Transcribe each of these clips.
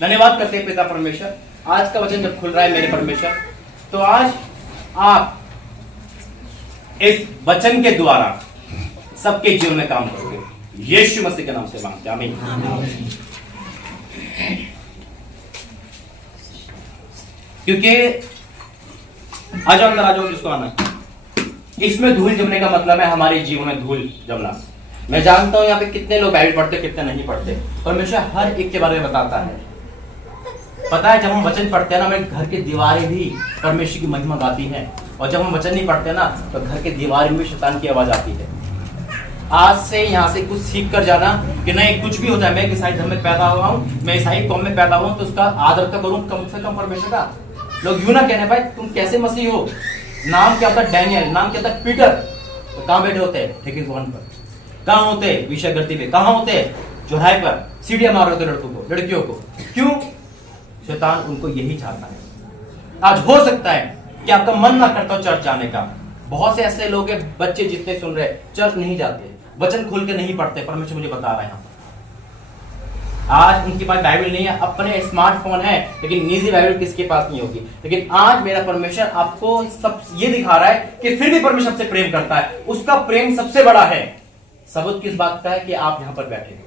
धन्यवाद करते हैं पिता परमेश्वर। आज का वचन जब खुल रहा है मेरे परमेश्वर, तो आज आप इस वचन के द्वारा सबके जीवन में काम करोगे। यीशु मसीह के नाम से मांगते हैं, आमीन। क्योंकि आ जाओ अंदर, आ जाओ, जिसको आना है। इसमें धूल जमने का मतलब है हमारे जीवन में धूल जमना। मैं जानता हूं यहाँ पे कितने लोग बाइबल पढ़ते, कितने नहीं पढ़ते। परमेश्वर हर एक के बारे में बताता है। पता है, जब हम वचन पढ़ते हैं ना, हमारे घर की दीवारें भी परमेश्वर की महिमा गाती हैं। और जब हम वचन नहीं पढ़ते ना, तो घर के दीवार में भी शैतान की आवाज आती है। आज से यहाँ से कुछ सीख कर जाना कि नहीं, कुछ भी होता है, मैं ईसाई धर्म में पैदा हुआ हूँ, मैं ईसाई कौम में पैदा हुआ हूँ, तो उसका आदर तो करूँ कम से कम परमेश्वर का। लोग यूं ना कहने, भाई तुम कैसे मसीह हो, नाम क्या होता है डैनियल, नाम क्या होता है पीटर, तो कहाँ बैठे होते हैं ठेके दुकान पर, कहाँ होते हैं विषयगर्दी पे, कहाँ होते हैं चौराहे पर, सीढ़ियां मार रहे होते लड़कों को, लड़कियों को। क्यों? शैतान उनको यही चाहता है। आज हो सकता है कि आपका मन ना करता हो चर्च जाने का। बहुत से ऐसे लोग हैं, बच्चे जितने सुन रहे चर्च नहीं जाते, वचन खोल के नहीं पढ़ते। परमेश्वर मुझे बता रहा है यहाँ पर, आज उनके पास बाइबल नहीं है, अपने स्मार्टफोन है, लेकिन निजी बाइबल किसके पास नहीं होगी। लेकिन आज मेरा परमेश्वर आपको सब ये दिखा रहा है कि फिर भी परमेश्वर सबसे प्रेम करता है। उसका प्रेम सबसे बड़ा है। सबूत किस बात का है कि आप यहां पर बैठे हो।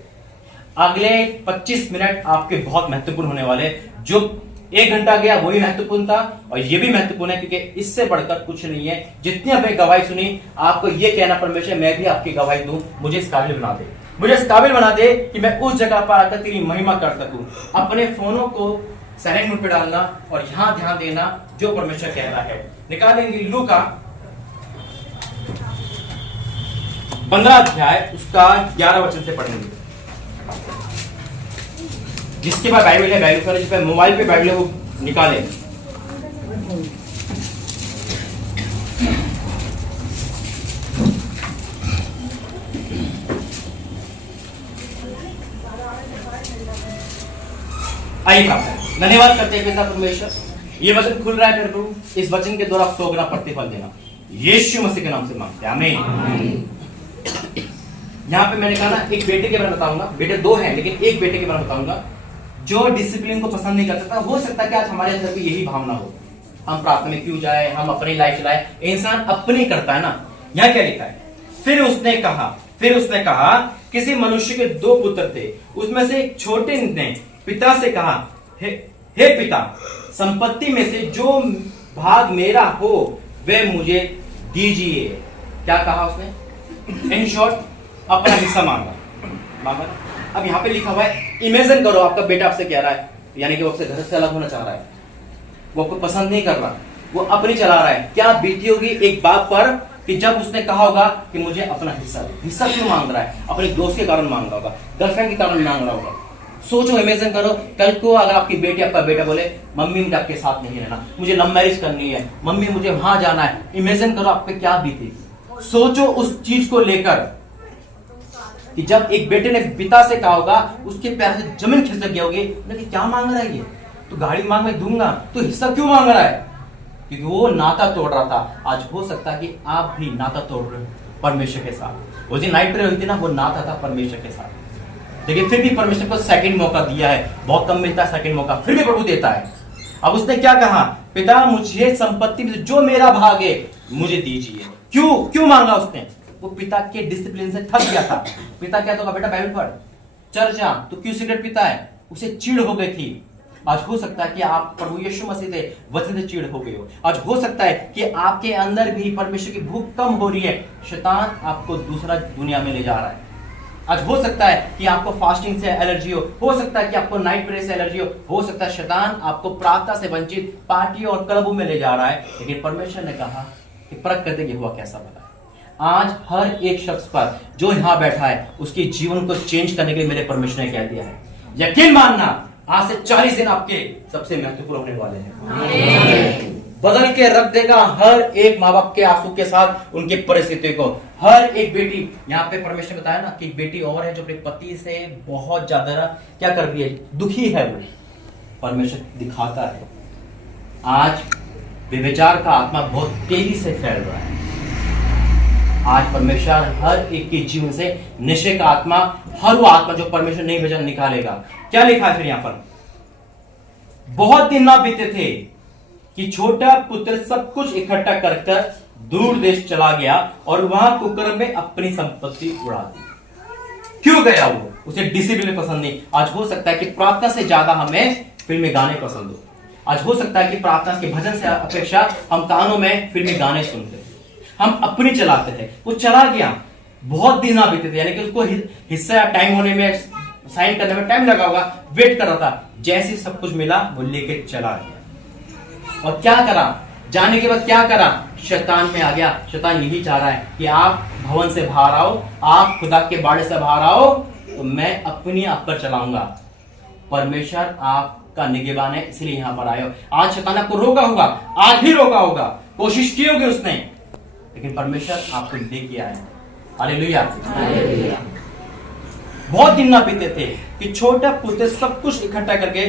अगले 25 मिनट आपके बहुत महत्वपूर्ण होने वाले। जो 1 घंटा गया वही महत्वपूर्ण था, और ये भी महत्वपूर्ण है, क्योंकि इससे बढ़कर कुछ नहीं है। जितनी आपने गवाही सुनी, आपको ये कहना, परमेश्वर मैं भी आपकी गवाही दूं, मुझे इस काबिल बना दे, मुझे इस काबिल बना दे कि मैं उस जगह पर आकर तेरी महिमा कर सकूं। अपने फोनों को साइलेंट मोड पे डालना और यहां ध्यान देना जो परमेश्वर कह रहा है। निकालेंगे लूका 15 अध्याय, उसका 11 वचन से पढ़ेंगे। जिसके पास बाइबल है बाइबल पर, जिसपे मोबाइल पे बाइबल है वो निकाले। आइए प्रार्थना। धन्यवाद करते हैं पिता परमेश्वर, ये वचन खुल रहा है मेरे प्रभु, इस वचन के द्वारा 100 गुना प्रतिफल देना, यीशु मसीह के नाम से मांगते हैं, आमीन। यहाँ पे मैंने कहा ना, एक बेटे के बारे में बताऊंगा, बेटे 2 हैं, लेकिन एक बेटे के बारे में बताऊंगा जो डिसिप्लिन को पसंद नहीं करता था। हो सकता है कि आज हमारे अंदर भी यही भावना हो, हम प्रार्थना में क्यों जाए, हम अपनी लाइफ चलाए। इंसान अपनी करता है ना। यहाँ क्या लिखा है, फिर उसने कहा किसी मनुष्य के 2 पुत्र थे, उसमें से एक छोटे ने पिता से कहा, हे पिता, संपत्ति में से जो भाग मेरा हो वह मुझे दीजिए। क्या कहा उसने? इन शॉर्ट, अपना हिस्सा मांगा। अब यहाँ पे लिखा हुआ है, इमेजिन करो आपका बेटा आपसे कह रहा है, यानी कि वो आपसे घर से अलग होना चाह रहा है, वो आपको पसंद नहीं कर रहा, वो अपनी चला रहा है। क्या बीती होगी एक बाप पर कि जब उसने कहा होगा कि मुझे अपना हिस्सा दे। हिस्सा क्यों मांग रहा है? अपने दोस्त के कारण मांग रहा होगा, गर्लफ्रेंड के कारण मांग रहा होगा। सोचो, इमेजिन करो, कल को अगर आपकी बेटी, आपका बेटा बोले, मम्मी मुझे आपके साथ नहीं रहना, मुझे लव मैरिज करनी है, मम्मी मुझे वहां जाना है। इमेजिन करो आप पे क्या बीती। सोचो उस चीज को लेकर कि जब एक बेटे ने पिता से कहा होगा, उसके पैर से जमीन खिसक गई होगी, लेकिन क्या मांग रहा है ये? तो गाड़ी मांग मैं दूंगा, तो हिस्सा क्यों मांग रहा है? क्योंकि वो नाता तोड़ रहा था। आज हो सकता है कि आप भी नाता तोड़ रहे हो परमेश्वर के साथ। उस दिन नाइट प्रेयर हुई थी ना, वो नाता था परमेश्वर के साथ, लेकिन फिर भी परमेश्वर को सेकंड मौका दिया है। बहुत कम मिलता है सेकंड मौका, फिर भी प्रभु देता है। अब उसने क्या कहा, पिता मुझे संपत्ति में जो मेरा भाग है मुझे दीजिए। क्यों मांगा उसने? वो पिता के डिसिप्लिन से थक गया था। पिता क्या तो बेटा बाइबल पढ़, चर्च जा, तो क्यों सिगरेट पीता है? उसे चिढ़ हो गई थी। आज हो सकता है कि आप प्रभु यीशु मसीह से वचन से चिढ़ हो गए हो। आज हो सकता है कि आपके अंदर भी परमेश्वर की भूख कम हो रही है, शैतान आपको दूसरा दुनिया में ले जा रहा है। आज हो सकता है कि आपको फास्टिंग से एलर्जी हो सकता है कि आपको नाइट प्रेयर से एलर्जी हो सकता है शैतान आपको प्रार्थना से वंचित पार्टी और क्लबों में ले जा रहा है। लेकिन परमेश्वर ने कहा कि परख करते कि हुआ कैसा बता। आज हर एक शख्स पर जो यहां बैठा है, उसके जीवन को चेंज करने के लिए मेरे परमेश्वर ने कह दिया है। यकीन मानना, आज से 40 दिन आपके सबसे महत्वपूर्ण होने वाले हैं। बदल के रख देगा हर एक माँ बाप के आंसू के साथ उनकी परिस्थिति को। हर एक बेटी, यहाँ पे परमेश्वर ने बताया ना कि एक बेटी और है जो अपने पति से बहुत ज्यादा क्या कर रही है, दुखी है। वो परमेश्वर दिखाता है। आज व्यभिचार का आत्मा बहुत तेजी से फैल रहा है। आज परमेश्वर हर एक के जीवन से नशे का आत्मा, हर वो आत्मा जो परमेश्वर नहीं भेजा, निकालेगा। क्या लिखा है फिर यहाँ पर? बहुत दिन ना बीते थे कि छोटा पुत्र सब कुछ इकट्ठा कर दूर देश चला गया और वहां कुकर्म में अपनी संपत्ति उड़ा दी। क्यों गया वो? उसे डिसिप्लिन पसंद नहीं। आज हो सकता है कि प्रार्थना से ज्यादा हमें फिल्मी गाने पसंद हो। आज हो सकता है कि प्रार्थना के भजन से अपेक्षा हम कानों में फिल्मी गाने सुनते हैं, हम अपनी चलाते थे। वो चला गया, बहुत दिन ना बीते थे, यानी कि उसको हिस्सा टाइम होने में, साइन करने में टाइम लगा होगा, वेट कर रहा था। जैसे सब कुछ मिला वो लेके चला गया। और क्या करा? जाने के बाद क्या करा? शैतान में आ गया। शैतान यही चाह रहा है कि आप भवन से बाहर आओ, आप खुदा के बाड़े से बाहर आओ, तो मैं अपनी आप पर चलाऊंगा। परमेश्वर आपका निगहबान है, इसलिए यहां पर आए हो। आज शैतान आपको रोका होगा, आज भी रोका होगा, कोशिश की होगी उसने, लेकिन परमेश्वर आपको लेके आए। हालेलुया। बहुत दिन ना बीते थे कि छोटा पुत्र सब कुछ इकट्ठा करके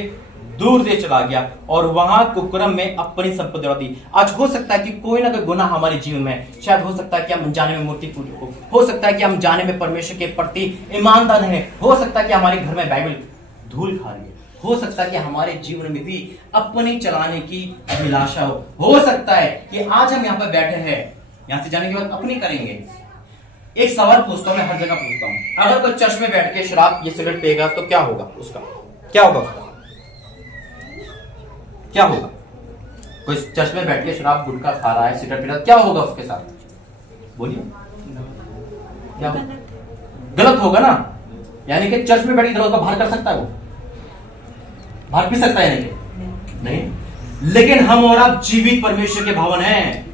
दूर दे चला गया और वहां कुकर्म में अपनी संपत्ति उड़ा दी। आज हो सकता है कि कोई ना कोई गुनाह हमारे जीवन में, शायद हो सकता है कि हम अनजाने में मूर्ति पूजक हो सकता है कि हम जाने में परमेश्वर के प्रति ईमानदार हैं, हो सकता है कि हमारे घर में बाइबल धूल खा रही है, हो सकता है कि हमारे जीवन में भी अपनी चलाने की अभिलाषा हो सकता है कि आज हम यहाँ पर बैठे हैं, यहाँ से जाने के बाद अपनी करेंगे। एक सवाल पूछता हूं, मैं हर जगह पूछता हूं, अगर कोई चर्च में बैठ के शराब या सिगरेट पिएगा तो क्या होगा उसका? क्या होगा उसका? क्या होगा? कोई चर्च में बैठ के शराब गुटखा खा रहा है, सिगरेट पी रहा है, क्या होगा उसके साथ? बोलिए, क्या होगा? गलत होगा ना। यानी कि चर्च में बैठ के गलत बाहर कर सकता है, वो बाहर पी सकता है? नहीं। लेकिन हम और आप जीवित परमेश्वर के भवन हैं,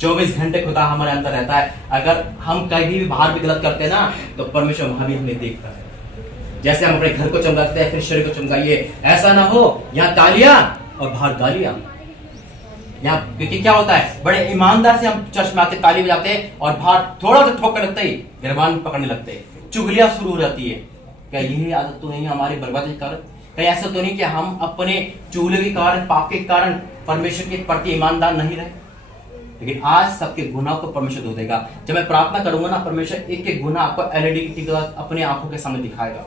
24 घंटे खुदा हमारे अंदर रहता है। अगर हम कहीं भी बाहर भी गलत करते हैं ना, तो परमेश्वर वहां भी हमें देखता है। जैसे हम अपने घर को चमकाते हैं, फिर शरीर को चमकाइए, ऐसा ना हो यहाँ तालियां और बाहर गालियां। यहाँ क्योंकि क्या होता है, बड़े ईमानदार से हम चर्च में आते, ताली बजाते हैं, और बाहर थोड़ा सा ठोकर लगता ही गिरबान पकड़ने लगते हैं, चुगलियां शुरू हो जाती है। क्या यही आदत तो नहीं हमारी बर्बादी के कारण? कहीं ऐसा तो नहीं कि हम अपने चुगले के कारण, पाप के कारण परमेश्वर के प्रति ईमानदार नहीं रहे? लेकिन आज सबके गुनाह को परमेश्वर धो देगा। जब मैं प्रार्थना करूंगा ना, परमेश्वर एक एक गुनाह आपको एलईडी की अपने आंखों के सामने दिखाएगा,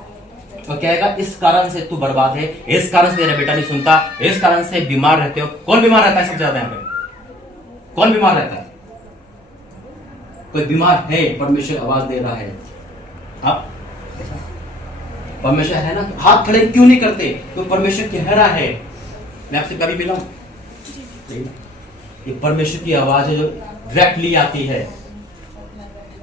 तो कहेगा इस कारण से तू बर्बाद है, इस कारण से तेरा बेटा नहीं सुनता, इस कारण से बीमार रहते हो। कौन बीमार रहता है सबसे ज्यादा यहाँ पे? कौन बीमार रहता है? कोई बीमार है, परमेश्वर आवाज दे रहा है। आप परमेश्वर है ना, तो हाथ खड़े क्यों नहीं करते? तो परमेश्वर कह रहा है। मैं आपसे कभी मिला हूं, ये परमेश्वर की आवाज है जो डायरेक्टली आती है।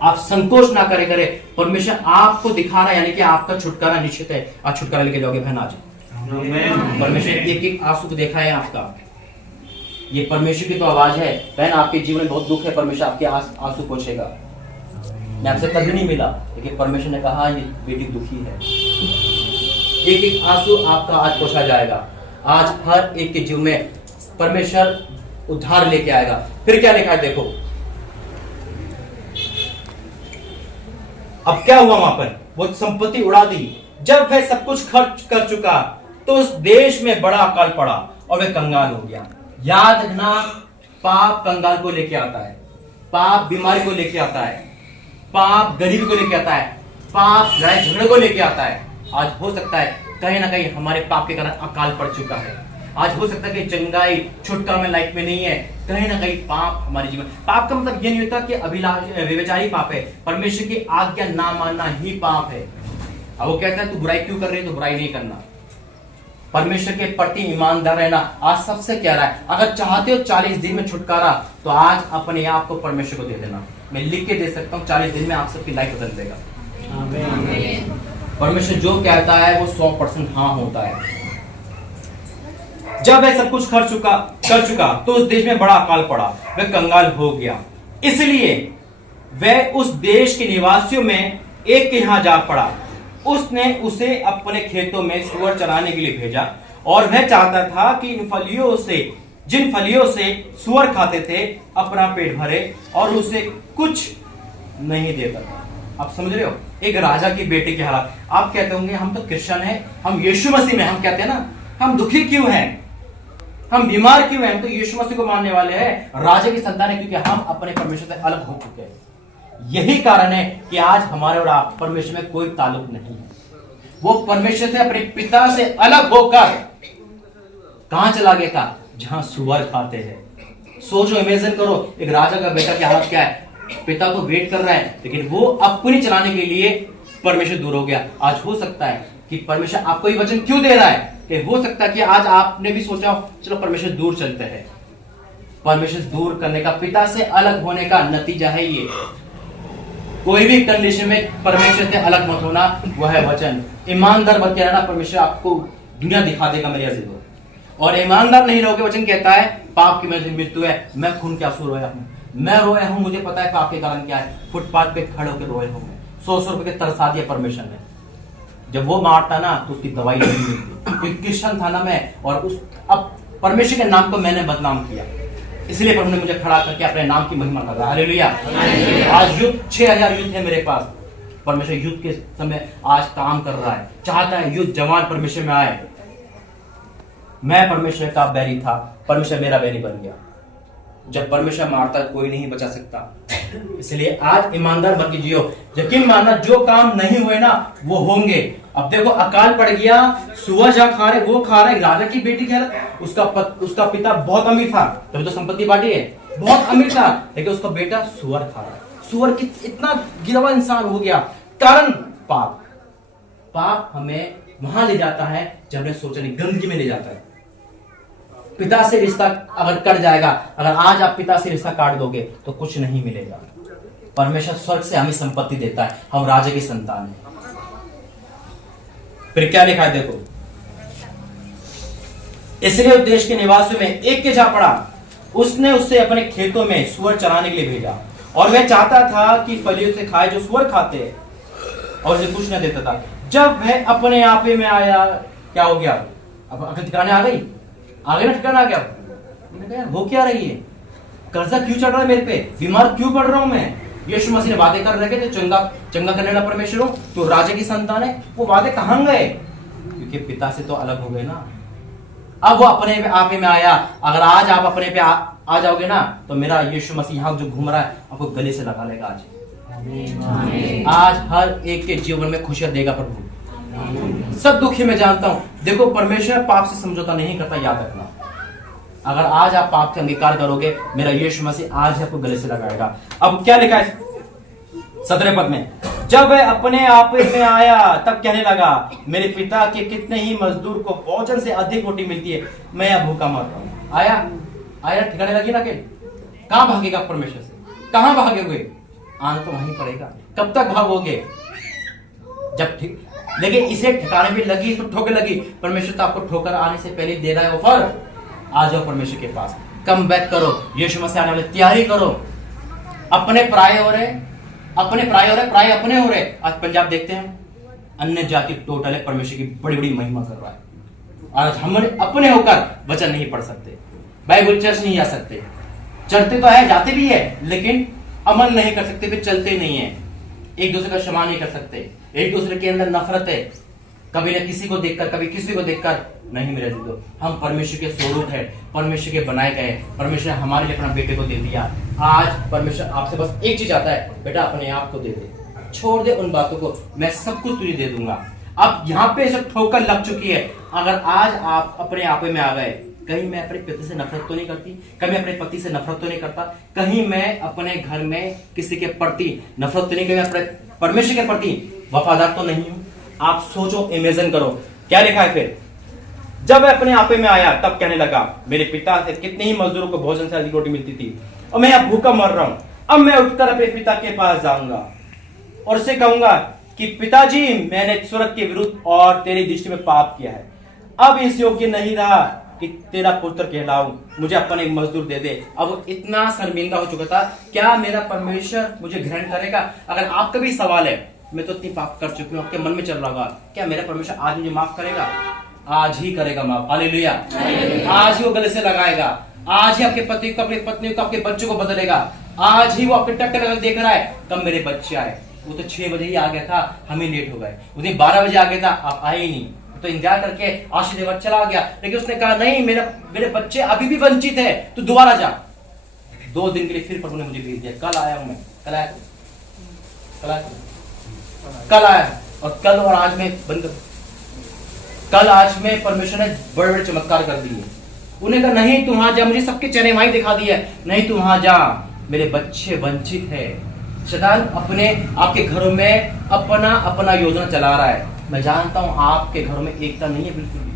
आप संकोच ना करे, परमेश्वर आपको दिखा रहा है, यानी कि आपका छुटकारा निश्चित है। आप छुटकारा लेके जाओगे बहन आज। परमेश्वर एक एक आंसू को देखा है आपका, ये परमेश्वर की तो आवाज है। बहन आपके जीवन में बहुत दुख है, परमेश्वर आपके आंसू पोंछेगा। मैं आपसे कभी नहीं मिला, लेकिन परमेश्वर ने कहा ये बेटी दुखी है। एक एक आंसू आपका आज पोंछा जाएगा। आज हर एक के जीवन में परमेश्वर उद्धार लेके आएगा। फिर क्या लिखा है देखो, अब क्या हुआ वहां पर? वो संपत्ति उड़ा दी। जब वह सब कुछ खर्च कर चुका तो उस देश में बड़ा अकाल पड़ा और वह कंगाल हो गया। याद रखना, पाप कंगाल को लेके आता है, पाप बीमारी को लेके आता है, पाप गरीबी को लेके आता है, पाप लड़ाई झगड़े को लेके आता है। आज हो सकता है कहीं ना कहीं हमारे पाप के कारण अकाल पड़ चुका है। आज हो सकता है कि चंगाई छुटकारा में लाइफ में नहीं है, कहीं ना कहीं पाप हमारे जीवन। पाप का मतलब ये नहीं होता कि व्यभिचारी पाप है, परमेश्वर की आज्ञा ना मानना ही पाप है। अब वो कहता है तू बुराई क्यों कर रही है, तो बुराई नहीं करना, परमेश्वर के प्रति ईमानदार रहना। आज सबसे कह रहा है, अगर चाहते हो 40 दिन में छुटकारा, तो आज अपने आप को परमेश्वर को दे देना। मैं लिख के दे सकता हूँ, 40 दिन में आप सबकी लाइफ बदल देगा। परमेश्वर जो कहता है वो 100% हाँ होता है। जब वह सब कुछ कर चुका तो उस देश में बड़ा अकाल पड़ा, वह कंगाल हो गया। इसलिए वह उस देश के निवासियों में एक के यहां जा पड़ा। उसने उसे अपने खेतों में सूअर चराने के लिए भेजा और वह चाहता था कि जिन फलियों से सूअर खाते थे अपना पेट भरे, और उसे कुछ नहीं देता था। आप समझ रहे हो, एक राजा की बेटी के हालात। आप कहते होंगे हम तो क्रिश्चियन हैं, हम यीशु मसीह में, हम कहते हैं ना हम दुखी क्यों हैं, हम बीमार क्यों हैं, हम तो यीशु मसीह को मानने वाले हैं, राजा की संतान है, क्योंकि हम अपने परमेश्वर से अलग हो चुके हैं। यही कारण है कि आज हमारे और आप परमेश्वर में कोई ताल्लुक नहीं है। वो परमेश्वर से अपने पिता से अलग होकर कहां चला गया था? जहां सुअर खाते हैं। सोचो, इमेजिन करो, एक राजा का बेटा की हालत क्या है। पिता तो वेट कर रहा है, लेकिन वो अपनी चलाने के लिए परमेश्वर दूर हो गया। आज हो सकता है कि परमेश्वर आपको ये वचन क्यों दे रहा है, कि हो सकता है कि आज आपने भी सोचा चलो परमेश्वर दूर चलते हैं। परमेश्वर दूर करने का, पिता से अलग होने का नतीजा है ये। कोई भी कंडीशन में परमेश्वर से अलग मत होना, वह है वचन। ईमानदार बन के रहना, परमेश्वर आपको दुनिया दिखा देगा मेरे अजीजों। और ईमानदार नहीं रहोगे, वचन कहता है पाप की वजह से मृत्यु है। मैं खून के आंसू रोया हूं, मैं रोया हूं, मुझे पता है पाप के कारण क्या है। फुटपाथ पे खड़े होकर रोए हूं, 100 रुपए के तरसा दिया परमेश्वर ने। जब वो मारता ना तो उसकी दवाई नहीं मिलती। कोई क्रिश्चियन था ना मैं, और उस अब परमेश्वर के नाम को मैंने बदनाम किया, इसलिए प्रभु ने मुझे खड़ा करके अपने नाम की महिमा कर रहा है। हालेलुया। आज युद्ध 6000 युद्ध है मेरे पास। परमेश्वर युद्ध के समय आज काम कर रहा है, चाहता है युद्ध जवान परमेश्वर में आए। मैं परमेश्वर का बैरी था, परमेश्वर मेरा बैरी बन गया। जब परमेश्वर मारता है कोई नहीं बचा सकता। इसलिए आज ईमानदार बन के जियो। यकीन मानना, जो काम नहीं हुए ना वो होंगे। अब देखो, अकाल पड़ गया, सुअर जहां खा रहे वो खा रहे। राजा की बेटी कह रहा, उसका पिता बहुत अमीर था, तभी तो संपत्ति बांटी है, बहुत अमीर था, लेकिन उसका बेटा सुअर खा रहा है। सुअर की इतना गिरा हुआ इंसान हो गया। कारण पाप। पाप हमें वहां ले जाता है जब हमने सोचा नहीं, गंदगी में ले जाता है। पिता से रिश्ता अगर कट जाएगा, अगर आज आप पिता से रिश्ता काट दोगे तो कुछ नहीं मिलेगा। परमेश्वर स्वर्ग से हमें संपत्ति देता है, हम राजा की संतान हैं। फिर क्या लिखा है देखो, इसलिए उस देश के निवासियों में एक के जा पड़ा, उसने उससे अपने खेतों में सुअर चराने के लिए भेजा, और वह चाहता था कि फलियों से खाए जो सुअर खाते हैं, और उसे कुछ न देता था। जब वह अपने आप में आया, क्या हो गया? अब अकल ठिकाने आ गई, आगे ना ठिकाना आ गया। हो क्या रही है? कर्जा क्यों चढ़ रहा है मेरे पे? बीमार क्यों पड़ रहा हूं मैं? यीशु मसीह ने वादे कर रहे थे चंगा करने वाला परमेश्वर हो, तो राजा की संतान है। वो वादे कहां गए? क्योंकि पिता से तो अलग हो गए ना। अब वो अपने आप में आया। अगर आज आप अपने पे आ जाओगे ना, तो मेरा यीशु मसीह यहाँ जो घूम रहा है आपको गले से लगा लेगा। आज हर एक के जीवन में खुशियां देगा प्रभु। सब दुखी मैं जानता हूं। देखो, परमेश्वर पाप से समझौता नहीं करता, याद रखना। अगर आज आप पाप से अंगीकार करोगे, मेरा यीशु मसीह आज आपको गले से लगाएगा। अब क्या लिखा है 17 पद में, जब वह अपने आप में आया तब कहने लगा, मेरे पिता के कितने ही मजदूर को भोजन से अधिक रोटी मिलती है, मैं यह भूखा मर रहा हूं। आया ठिकाने लगी ना। कि कहां भागेगा परमेश्वर से? कहां भागोगे? आना तो वहीं पड़ेगा। कब तक भागोगे? जब ठीक, लेकिन इसे ठिकाने भी लगी तो ठोकर लगी। परमेश्वर तो आपको ठोकर आने से पहले दे रहा है ऑफर। आ जाओ परमेश्वर के पास, कम बैक करो, यीशु मसीह आने वाले तैयारी करो। अपने प्राय हो रहे, प्राय अपने हो रहे। आज पंजाब देखते हैं, अन्य जाति टोटल है, परमेश्वर की बड़ी बड़ी महिमा कर रहा है। आज हम अपने होकर वचन नहीं पढ़ सकते, बाइबल चर्च नहीं जा सकते। चलते तो है, जाते भी है, लेकिन अमल नहीं कर सकते, फिर चलते नहीं है। एक दूसरे का क्षमा नहीं कर सकते, एक दूसरे के अंदर नफरत है, कभी न किसी को देखकर, कभी किसी को देखकर नहीं। मेरे जीतो, हम परमेश्वर के स्वरूप है, परमेश्वर के बनाए गए। परमेश्वर हमारे लिए अपना बेटे को दे दिया। आज परमेश्वर आपसे बस एक चीज आता है, बेटा अपने आप को दे दे, छोड़ दे उन बातों को, मैं सब कुछ तुझे दे दूंगा। अब यहाँ पे सब ठोकर लग चुकी है। अगर आज आप अपने आप में आ गए, कहीं मैं अपने पति से नफरत तो नहीं करती, कहीं मैं अपने पति से नफरत तो नहीं करता, कहीं मैं अपने घर में किसी के प्रति नफरत तो नहीं, कहीं अपने परमेश्वर के प्रति वफादार तो नहीं हूं। आप सोचो, इमेजिन करो क्या लिखा है। फिर जब वह अपने आपे में आया तब कहने लगा, मेरे पिता से कितने ही मजदूरों को भोजन से अधिक रोटी मिलती थी, और मैं अब भूखा मर रहा हूं। अब मैं उठकर अपने पिता के पास जाऊंगा और उससे कहूंगा कि पिताजी, मैंने स्वर्ग के विरुद्ध और तेरी दृष्टि में पाप किया है। अब इस योग्य नहीं रहा कि तेरा पुत्र कहलाऊं, मुझे अपने एक मजदूर दे दे। अब इतना शर्मिंदा हो चुका था, क्या मेरा परमेश्वर मुझे ग्रहण करेगा? अगर आपका भी सवाल है, मैं तो इतनी पाप कर चुकी हूँ, आपके मन में चल रहा होगा, क्या मेरा परमेश्वर आज मुझे माफ करेगा? आज ही करेगा माफ। हालेलुया। आज ही वो गले से लगाएगा, आज ही आपके पति को, अपनी पत्नी को, आपके बच्चों को बदलेगा। आज ही वो आपके टक्कर लगा देख रहा है, कब मेरे बच्चे आए। वो तो 6 बजे ही आ गया था, हमें लेट हो गए। उसने 12 बजे आ गया था, आप आए ही नहीं, तो इंतजार करके आशीष देवर चला गया। लेकिन उसने कहा नहीं, मेरे बच्चे अभी भी वंचित है, तो दोबारा जा। 2 दिन के लिए फिर प्रभु ने मुझे भेज दिया। कल आया हूं मैं, कल आया, और कल और आज में बंद। कल आज में परमेश्वर ने बड़े बड़े चमत्कार कर दिए। उन्हें कहा नहीं तू वहां जा, मुझे सबके चेहरे वहीं दिखा दिया, नहीं तू वहां जा, मेरे बच्चे वंचित है। शैतान अपने आपके घरों में अपना अपना योजना चला रहा है। मैं जानता हूं आपके घरों में एकता नहीं है बिल्कुल भी,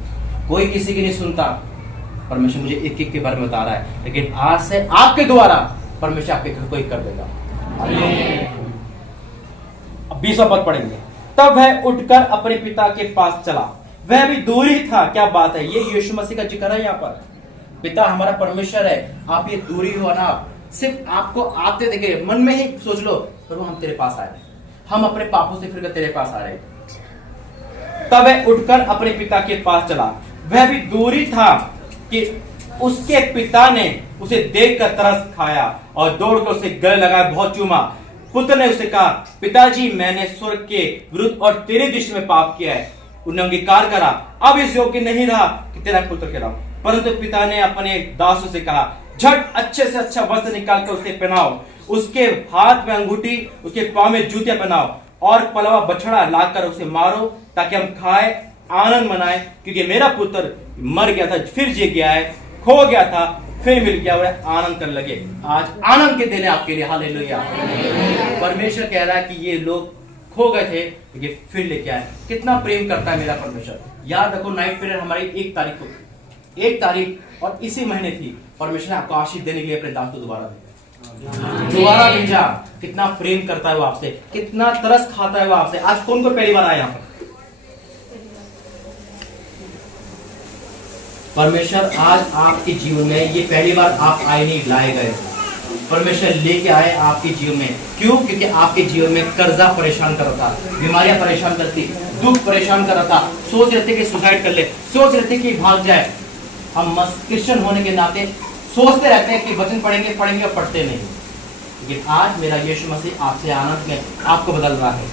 कोई किसी की नहीं सुनता। परमेश्वर मुझे एक एक के बारे में बता रहा है, लेकिन आज से आपके द्वारा परमेश्वर आपके घर को एक कर देगा। अब 20वां पद पढ़ेंगे। तब वह उठकर अपने पिता के पास चला, वह भी दूर ही था। क्या बात है, ये यीशु मसीह का जिक्र है यहाँ पर। पिता हमारा परमेश्वर है, आप ये दूरी हो ना, सिर्फ आपको आते देखे, मन में ही सोच लो प्रभु हम तेरे पास आ रहे हैं, हम अपने पापों से फिर तेरे पास आ रहे हैं। तब वह उठकर अपने पिता के पास चला, वह भी दूरी था कि उसके पिता ने उसे देखकर तरस खाया और दौड़कर उसे गले लगाया, बहुत चूमा। पुत्र ने उसे कहा, पिताजी मैंने स्वर्ग के विरुद्ध और तेरे दृष्टि में पाप किया है। उन्होंने अंगीकार करा, अब इस योग्य नहीं रहा कि तेरा पुत्र कहलाऊं। परंतु पिता ने अपने दासों से कहा, झट अच्छे से अच्छा वस्त्र निकाल कर उसे पहनाओ, उसके हाथ में अंगूठी, उसके पांव में जूते पहनाओ और पलवा बछड़ा लाकर उसे मारो, ताकि हम खाए आनंद मनाए, क्योंकि मेरा पुत्र मर गया था फिर जी गया है, खो गया था फिर मिल गया, और आनंद करने लगे। आज आनंद के दिन है आपके लिए, हालेलुया। परमेश्वर कह रहा है कि ये लोग खो गए थे लेकिन फिर लेके आए। कितना प्रेम करता है मेरा परमेश्वर। याद रखो नाइट पीरियड हमारी 1 तारीख को, 1 तारीख और इसी महीने थी। परमेश्वर ने आपको आशीष देने के लिए अपने दास को दोबारा भेजा। कितना प्रेम करता है वो आपसे, कितना तरस खाता है वो आपसे। आज कौन को पहली बार आया यहाँ पर? परमेश्वर आज आपके जीवन में ये पहली बार आप आए नहीं, लाए गए। परमेश्वर लेके आए आपके जीवन में। क्यों? क्योंकि आपके जीवन में कर्जा परेशान कर रहा था, बीमारियां परेशान करती, दुख परेशान कर रहा था, सोच रहे थे कि सुसाइड कर ले, सोच रहे थे कि भाग जाए। हम क्रिश्चियन होने के नाते सोचते रहते हैं कि वचन पढ़ेंगे पढ़ेंगे और पढ़ते नहीं। लेकिन आज मेरा यीशु मसीह आपसे आनंद में आपको बदल रहा है।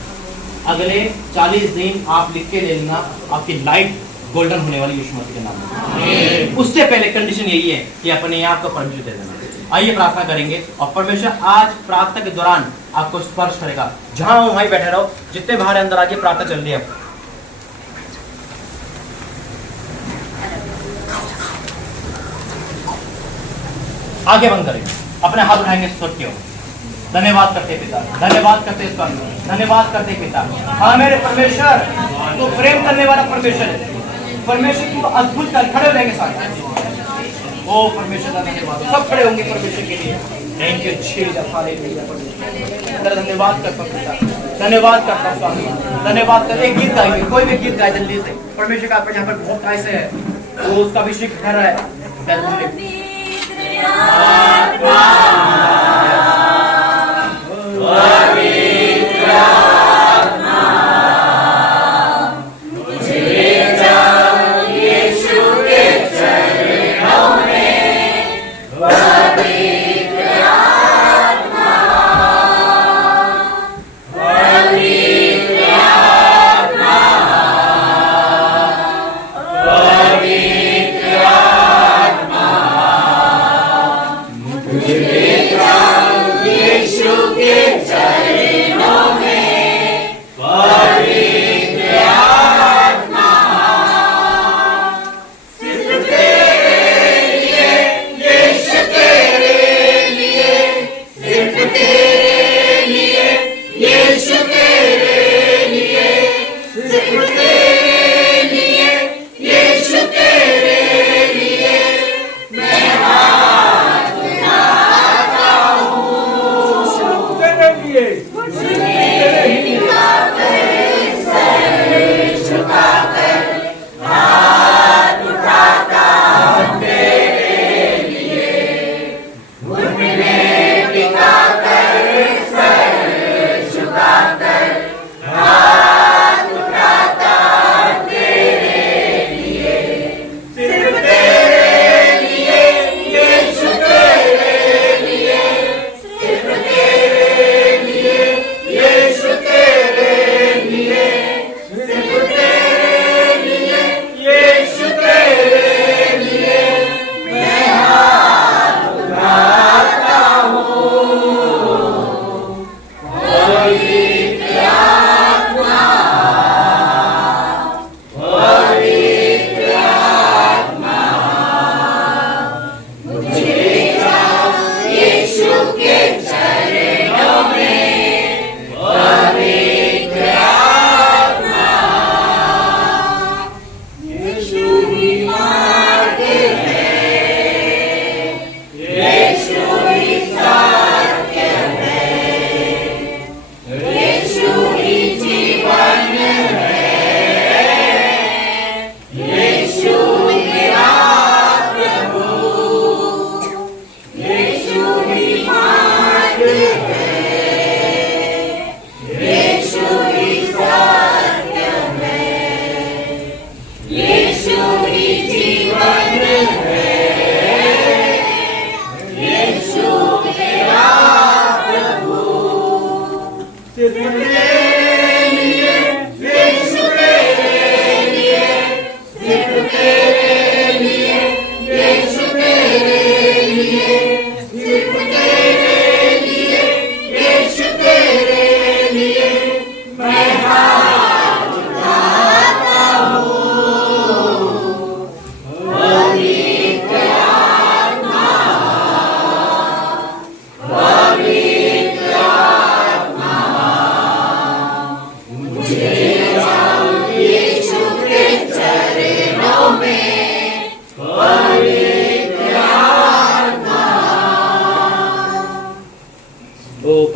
अगले 40 दिन आप लिख के ले लेना, आपकी लाइफ गोल्डन होने वाली यीशु मसीह के नाम में। उससे पहले कंडीशन यही है कि अपने आप को परमेश्वर दे देना। आइए प्रार्थना करेंगे और परमेश्वर आज प्रार्थना के दौरान आपको स्पर्श करेगा। जहां हो वहीं बैठे रहो, जितने बाहर अंदर आके प्रार्थना चल रही है। आगे बंद करेंगे, अपने हाथ उठाएंगे स्वर्ग की ओर। धन्यवाद करते पिता, धन्यवाद करते स्वामी, धन्यवाद करते पिता। हाँ मेरे परमेश्वर, तो प्रेम करने वाला परमेश्वर है। परमेश्वर की अद्भुत कर खड़े रहेंगे सारे। ओ परमेश्वर का धन्यवाद, सब खड़े होंगे परमेश्वर के लिए। Thank you Jesus, hallelujah. धन्यवाद करता पिता, धन्यवाद करता स्वामी, धन्यवाद कर। एक गीत गाएंगे, कोई भी गीत गाए जल्दी से। परमेश्वर का यहाँ पर बहुत ऐसे है, वो उसका अभिषेक कर रहा है। Yeah.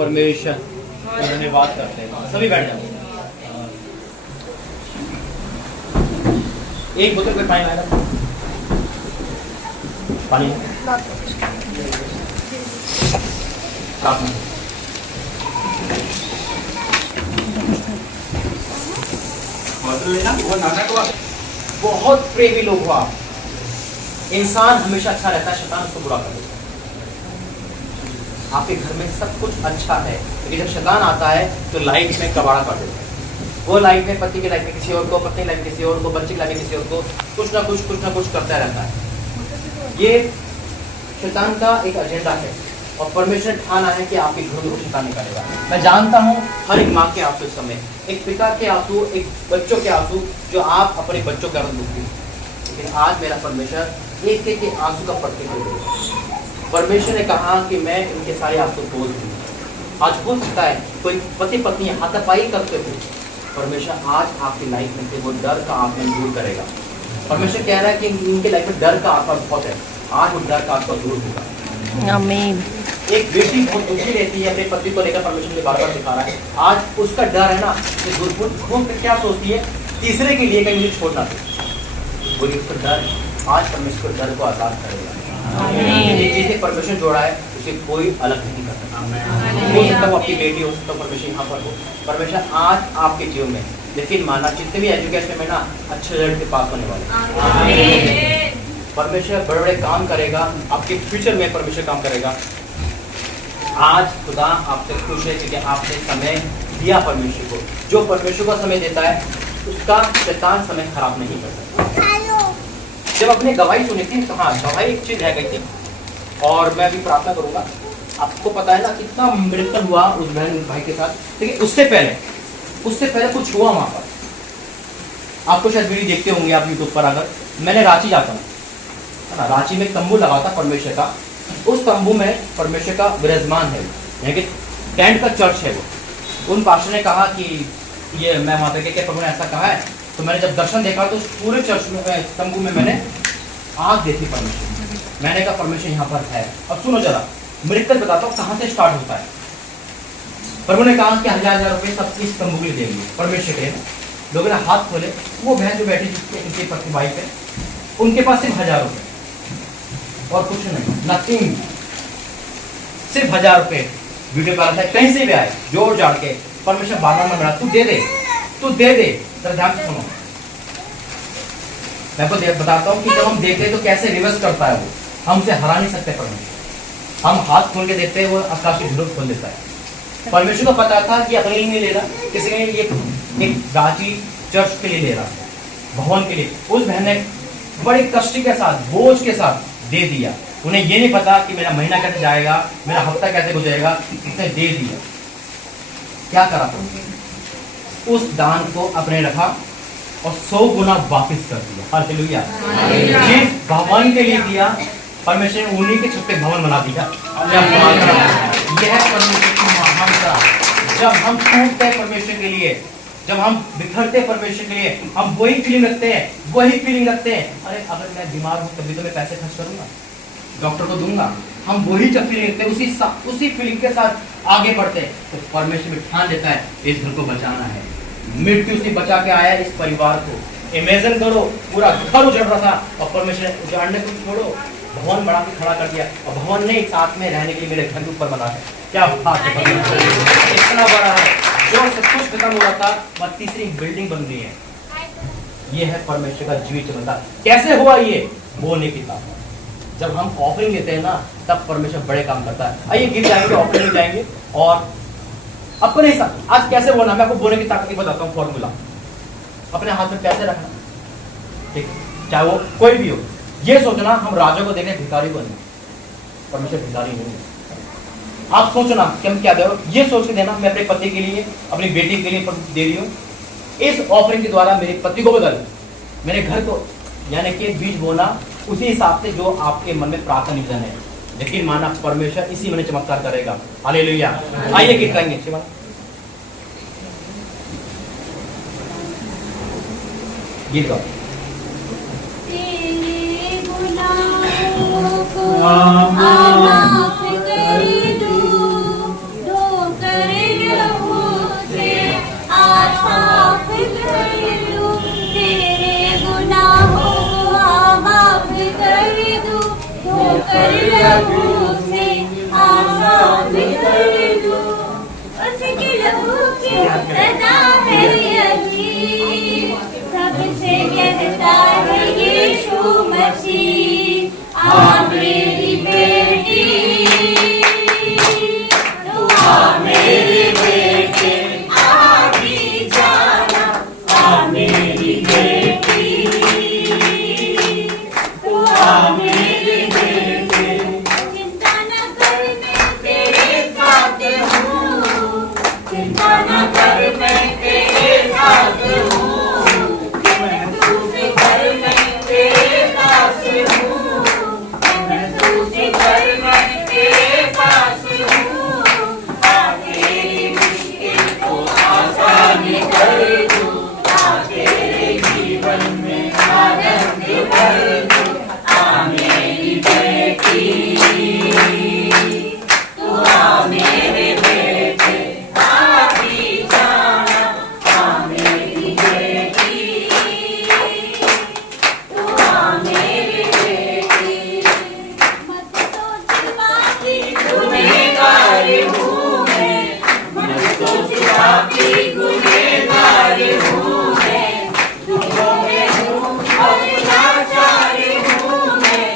परमेश्वर धन्यवाद करते हैं। सभी बैठ जाओ। एक बोतल में पानी लाएगा। पानी बहुत प्रेमी लोग हो आप। इंसान हमेशा अच्छा रहता है, शैतान उसको बुरा कर देता है। आपके घर में सब कुछ अच्छा है, लेकिन जब शैतान आता है तो लाइफ में कबाड़ा कर देता है। वो लाइफ में, पति की लाइफ में किसी और को, पत्नी की लाइफ में किसी और को, बच्चे की लाइफ में किसी और को, कुछ ना कुछ करता रहता है। ये शैतान का एक एजेंडा है और परमेश्वर ने ठाना है कि आपके घर को शैतान निकालेगा। मैं जानता हूँ हर एक माँ के आंसू इस समय, एक पिता के आंसू, एक बच्चों के आंसू, जो आप अपने बच्चों के आंसू दुखी। लेकिन आज मेरा परमेश्वर एक एक के आंसू का प्रतिफल देगा। परमेश्वर ने कहा कि मैं इनके सारे आंसू बोझ दूंगा। आज हो सकता है कोई पति पत्नी हाथापाई करते थे, परमेश्वर आज आपकी लाइफ में से वो डर का आत्मा दूर करेगा। परमेश्वर कह रहा है कि इनके लाइफ में डर का आत्मा बहुत है, आज वो डर का आत्मा दूर होगा। आमीन। एक बेटी बहुत दुखी रहती है अपने पति को लेकर, परमेश्वर ने बार बार दिखा रहा है। आज उसका डर है ना कि घूम कर क्या सोचती है, तीसरे के लिए कहीं मुझे छोड़ना दे, बोली उसका डर है। आज परमेश्वर डर को आजाद करेगा। जिसे परमेश्वर जोड़ा है उसे कोई अलग नहीं कर सकता। हो सकता वो आपकी बेटी हो, सकता परमेश्वर यहाँ पर हो। परमेश्वर आज आपके जीवन में, लेकिन माना जितने भी एजुकेशन में ना अच्छे रिजल्ट के पास होने वाले, परमेश्वर बड़े बड़े काम करेगा आपके फ्यूचर में। परमेश्वर काम करेगा। आज खुदा आपसे खुश है क्योंकि आपने समय दिया परमेश्वर को। जो परमेश्वर को समय देता है उसका शैतान समय खराब नहीं कर सकता। जब अपने गवाही सुनी थी तो हाँ, गवाही एक चीज रह गई थी और मैं भी प्रार्थना करूंगा। आपको पता है ना कितना मिरेकल हुआ उस बहन भाई के साथ, लेकिन उससे पहले कुछ हुआ वहां पर। आपको शायद वीडियो देखते होंगे आप यूट्यूब पर। अगर मैंने रांची जाता हूँ, रांची में एक तंबू लगा था परमेश्वर का। उस तंबू में परमेश्वर का विराजमान है, यानी कि टेंट का चर्च है वो। उन पास्टर ने कहा कि ये मैं वहाँ पे क्या प्रभु ने ऐसा कहा है। तो मैंने जब दर्शन देखा तो पूरे चर्च में, तंबू में मैंने आग देखी परमेश्वर। मैंने कहा परमेश्वर यहाँ पर है। अब सुनो जरा, मिरेकल बताता हूँ कहाँ से स्टार्ट होता है। प्रभु ने कहा कि 1000 रुपये सब इस तंबू के लिए देंगे परमेश्वर के। लोगों ने हाथ खोले, वो बहन जो बैठी इनके पति भाई पे, उनके पास सिर्फ 1000 रुपये और कुछ नहीं, नथिंग, सिर्फ 1000 रुपये। वीडियो कॉल है, कहीं से भी आए, जोड़ जाड़ के परमेश्वर बारह में मिला, तू दे दे। जरा ध्यान से सुनो, मैं आपको बताता हूँ कि जब हम देखते हैं तो कैसे रिवर्स करता है वो। हम उसे हरा नहीं सकते परमेश्वर। हम हाथ खोल के देखते हैं, वो आकाश की ढूंढ खोल देता है। परमेश्वर को पता था कि अपने लिए नहीं ले रहा, किसी ने ये एक रांची चर्च के लिए ले रहा, भवन के लिए। उस बहन ने बड़े कष्ट के साथ, बोझ के साथ दे दिया। उन्हें ये नहीं पता कि मेरा महीना कैसे जाएगा, मेरा हफ्ता कैसे गुजरेगा, उसने दे दिया। क्या करा उस दान को अपने रखा और 100 गुना वापस कर दिया। हालेलुया। जिस भवन के लिए दिया परमेश्वर ने उन्हीं के छत पे भवन बना दिया। यह परमेश्वर की महानता। जब हम टूटते हैं परमेश्वर के लिए, जब हम बिखरते हैं परमेश्वर के लिए, हम वही फीलिंग रखते हैं। अरे अगर मैं बीमार हूँ तभी तो मैं पैसे खर्च करूंगा, डॉक्टर को दूंगा। हम वही जब फीलिंग रखते हैं, उसी फीलिंग के साथ आगे बढ़ते हैं। तो परमेश्वर भी ठान लेता है इस घर को बचाना है। मृत्यु से बचा के आया इस परिवार को। इमेजिन करो, पूरा घर उजड़ रहा था और परमेश्वर ने उजाड़ने को छोड़ो, भवन बना के खड़ा कर दिया। और भवन नहीं, साथ में रहने के लिए मेरे घर के ऊपर बना है। क्या बात है, इतना बड़ा है। जो सब कुछ खत्म हो रहा था, वह तीसरी बिल्डिंग बन गई है। ये है परमेश्वर का जीवित चमत्कार। कैसे हुआ ये? वो नहीं पिता। जब हम ऑफरिंग लेते हैं ना, तब परमेश्वर बड़े काम करता है। आइए गिर जाएंगे, ऑफरिंग जाएंगे और अपने साथ आज कैसे बोलना, मैं आपको बोलने की ताकत बताता हूँ। फॉर्मूला अपने हाथ में पैसे रखना, ठीक, चाहे वो कोई भी हो। ये सोचना हम राजा को देंगे, भिखारी को नहीं। परमेश्वर भिखारी नहीं है। आप सोचना कि हम क्या दे, ये सोच के देना मैं अपने पति के लिए, अपनी बेटी के लिए दे रही हूँ। इस ऑफरिंग के द्वारा मेरे पति को बदल, मेरे घर को, यानी कि बीज बोना उसी हिसाब से जो आपके मन में प्रार्थना निधन है। लेकिन माना परमेश्वर इसी में चमत्कार करेगा। हालेलुया। आइए गीत गाएंगे। गीत गाओ। माफ कर दो कर लहू से आसान कर दो, उसके लहू की सदा है यही, सबसे कहता है यीशु मसीह, आ मेरी बेटी, तू आ मेरी बेटी, आ भी जाना, आ मेरी बेटी, तू आ मेरी बेटी, चिंता न कर मैं तेरे साथ हूँ, चिंता न कर मैं तेरे साथ हूँ, महसूस कर मैं तेरे पास हूँ, महसूस कर मैं तेरे पास हूँ, आ तेरी मुश्किल को आसान कर दूँ, आ तेरे जीवन में आनंद भर दूँ, आ मेरी बेटी, तू आ मेरे बेटे, आ भी जाना, आ मेरी बेटी, तू आ मेरी बेटी, मत सोच बाकी गुनहगार हूँ मैं, मत सोच बाकी गुनहगार हूँ मैं, दुखों में हूँ बहुत लाचार हूँ मैं,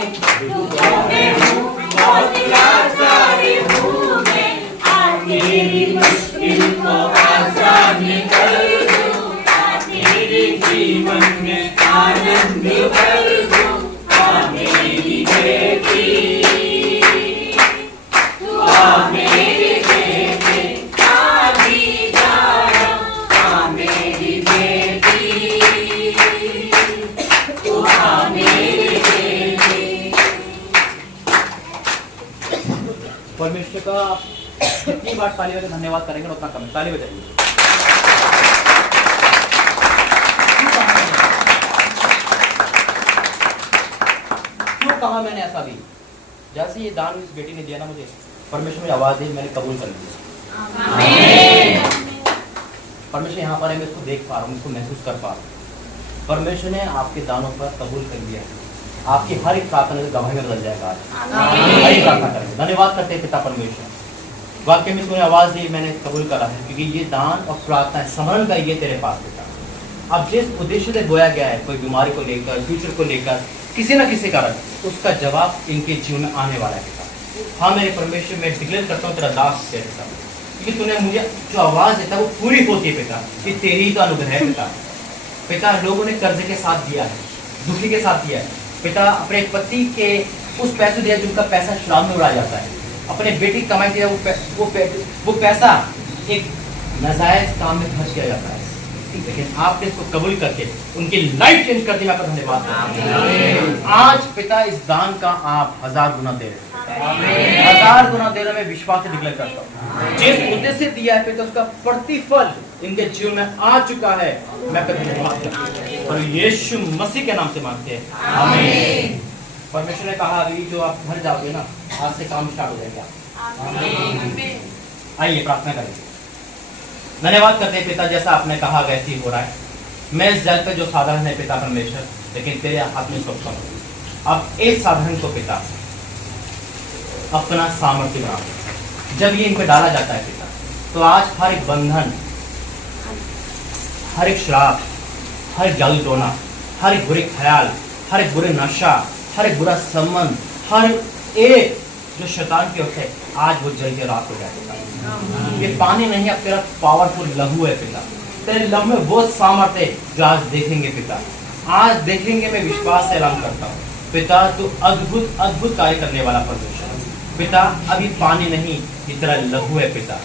दुखों में हूँ बहुत लाचार हूँ मैं, आ तेरी मुश्किल को आसान कर दूँ, आ तेरे जीवन में आनंद भर दूँ, आ मेरी बेटी, तू आ मेरी बेटी, आ भी जाना, आ मेरी बेटी, तू आ मेरी बेटी। परमेश्वर का आप जितनी बार ताली बजाकर धन्यवाद करेंगे ना उतना कम है। ताली बजाइए। क्यों कहा मैंने ऐसा भी? जैसे ये दान इस बेटी ने दिया ना मुझे, परमेश्वर ने आवाज दी, मैंने कबूल कर लिया। परमेश्वर यहाँ पर है, मैं इसको देख पा रहा हूँ, इसको महसूस कर पा रहा हूँ। परमेश्वर ने आपके दानों पर कबूल कर लिया। आपकी हर एक प्रार्थना से गवाही में बदल जाएगा आज। हर एक प्रार्थना करेंगे। धन्यवाद करते हैं पिता परमेश्वर। वाक्य में तूने आवाज दी, मैंने कबूल करा है, क्योंकि ये दान और प्रार्थना स्मरण का ये तेरे पास पिता। अब जिस उद्देश्य से बोया गया है, कोई बीमारी को लेकर, फ्यूचर को लेकर, किसी न किसी कारण, उसका जवाब इनके जीवन में आने वाला है पिता। हाँ मेरे परमेश्वर, मैं डिक्लेयर करता हूँ तेरा दास है पिता, क्योंकि तूने मुझे जो आवाज देता है वो पूरी होती है पिता। ये तेरी तो अनुग्रह है पिता। पिता लोगों ने कर्जे के साथ दिया है, दुखी के साथ दिया है पिता, अपने पति के उस पैसे दिया जिनका पैसा शराब में उड़ाया जाता है, अपने बेटी कमाई दिया वो पैसा एक नाजायज काम में खर्च किया जाता है, लेकिन आपने इसको कबूल करके उनकी लाइफ चेंज कर दी। मैं आपका धन्यवाद करता हूं। आज पिता इस दान का आप 1000 गुना दे रहे हैं, 1000 गुना दे रहे, मैं विश्वास से डिक्लेयर करता हूँ। जिस उद्देश्य से दिया है पिता, उसका प्रतिफल इनके जीवन में आ चुका है। मैं आपका धन्यवाद करता हूँ और यीशु मसीह के नाम से मांगते हैं, आमीन। परमेश्वर ने कहा अभी जो आप घर जाओगे ना, आज से काम स्टार्ट हो जाएगा। आइए प्रार्थना करेंगे। धन्यवाद करते हैं पिता, जैसा आपने कहा वैसे ही हो रहा है। मैं इस जल पे जो साधारण है पिता परमेश्वर, लेकिन तेरे हाथ में सब करो। अब इस साधन को पिता अपना सामर्थ्य बना, जब ये इन पे डाला जाता है पिता, तो आज हर एक बंधन, हर एक श्राप, हर एक जादू टोना, हर एक बुरे ख्याल, हर एक बुरे नशा, हर एक बुरा संबंध, हर एक जो शैतान की ओर से, आज वो जल के रात हो जाए पिता। ये पानी नहीं, अब तेरा पावरफुल लहू है पिता। तेरे लहू में वो सामर्थ्य है जो आज देखेंगे पिता, आज देखेंगे। मैं विश्वास से ऐलान करता हूँ पिता, तू अद्भुत अद्भुत कार्य करने वाला परमेश्वर पिता। अभी पानी नहीं, ये तेरा लहू है पिता।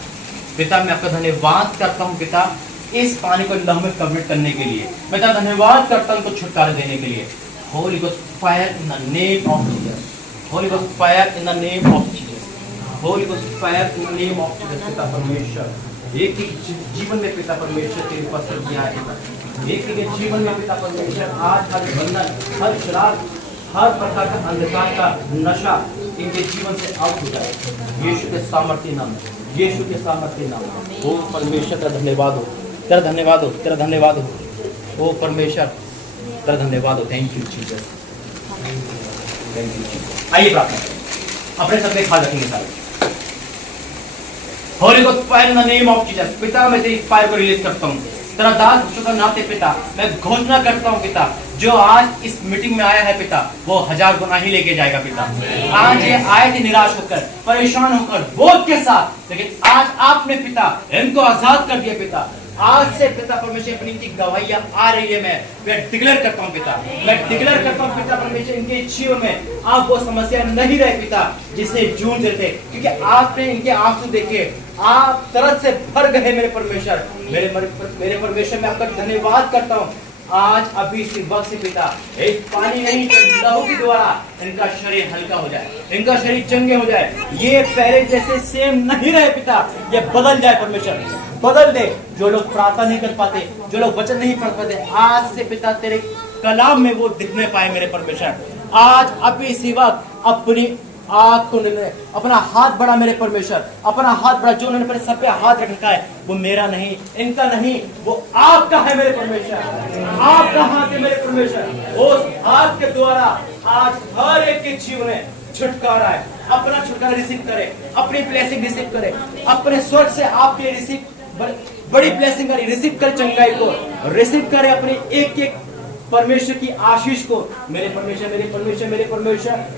पिता मैं आपका धन्यवाद करता हूँ पिता, इस पानी को लहू में कन्वर्ट करने के लिए। पिता धन्यवाद करता हूँ उनको छुटकारा देने के लिए। Holi ghost fire in the name of Jesus, Holi ghost fire in the name of Jesus, Holi ghost fire in the name of Jesus. पिता परमेश्वर एक ही जीवन में पिता परमेश्वर तेरी उपस्थिति किया है, एक ही जीवन में पिता परमेश्वर आज हर बंधन, हर शराब, हर प्रकार का अंधकार का नशा इनके जीवन से आउट हो जाए यीशु के सामर्थ्य नाम, यीशु के सामर्थ्य नाम। ओ परमेश्वर तेरा धन्यवाद हो, तेरा धन्यवाद हो, तेरा धन्यवाद हो। ओ परमेश्वर तेरा धन्यवाद हो। Thank you Jesus, thank you Jesus. आइए प्रार्थना करें। अपने सब में ख्याल रखेंगे सारे। Holi ghost fire in the name of Jesus. पिता मैं तेरी फायर को रिलीज करता हूँ तेरा दास बच्चों का नाते पिता मैं घोषणा करता हूँ पिता जो आज इस मीटिंग में आया है पिता वो 1000 गुना ही लेके जाएगा पिता। आज ये आए थे निराश होकर परेशान होकर बोझ के साथ लेकिन आज आपने पिता इनको आजाद कर दिया पिता। आज से पिता परमेश्वर अपनी इनकी गवाहियां आ रही है मैं डिक्लेयर करता हूं पिता मैं डिक्लेयर करता हूं पिता परमेश्वर इनके जीवन में आप वो समस्या नहीं रहे पिता जिससे जूझ रहे थे क्योंकि आपने इनके आंसू देखे आप तरस से भर गए मेरे परमेश्वर मेरे परमेश्वर मैं आपका धन्यवाद करता हूं। आज अभी इसी वक्त से पिता इस पानी नहीं लहू के द्वारा इनका शरीर हल्का हो जाए इनका शरीर चंगे हो जाए ये पहले जैसे सेम नहीं रहे पिता ये बदल जाए परमेश्वर बदल दे। जो लोग प्रार्थना नहीं कर पाते जो लोग वचन नहीं पढ़ पाते आज से पिता तेरे कलाम में वो दिखने पाए मेरे परमेश्वर। आज अभी इसी वक्त अपनी आग को अपना हाथ बढ़ा मेरे परमेश्वर अपना हाथ बढ़ा जो उन्होंने अपने सब पे हाथ रखा है वो मेरा नहीं इनका नहीं वो आपका है मेरे परमेश्वर आपका हाथ है मेरे परमेश्वर। उस हाथ के द्वारा आज हर एक के जीवन में छुटकारा है अपना छुटकारा रिसीव करे अपनी ब्लेसिंग रिसीव करे अपने स्वर्ग से आपके रिसीव बड़ी ब्लेसिंग करे रिसीव करे चंगाई को रिसीव करे अपने एक एक परमेश्वर की आशीष को मेरे परमेश्वर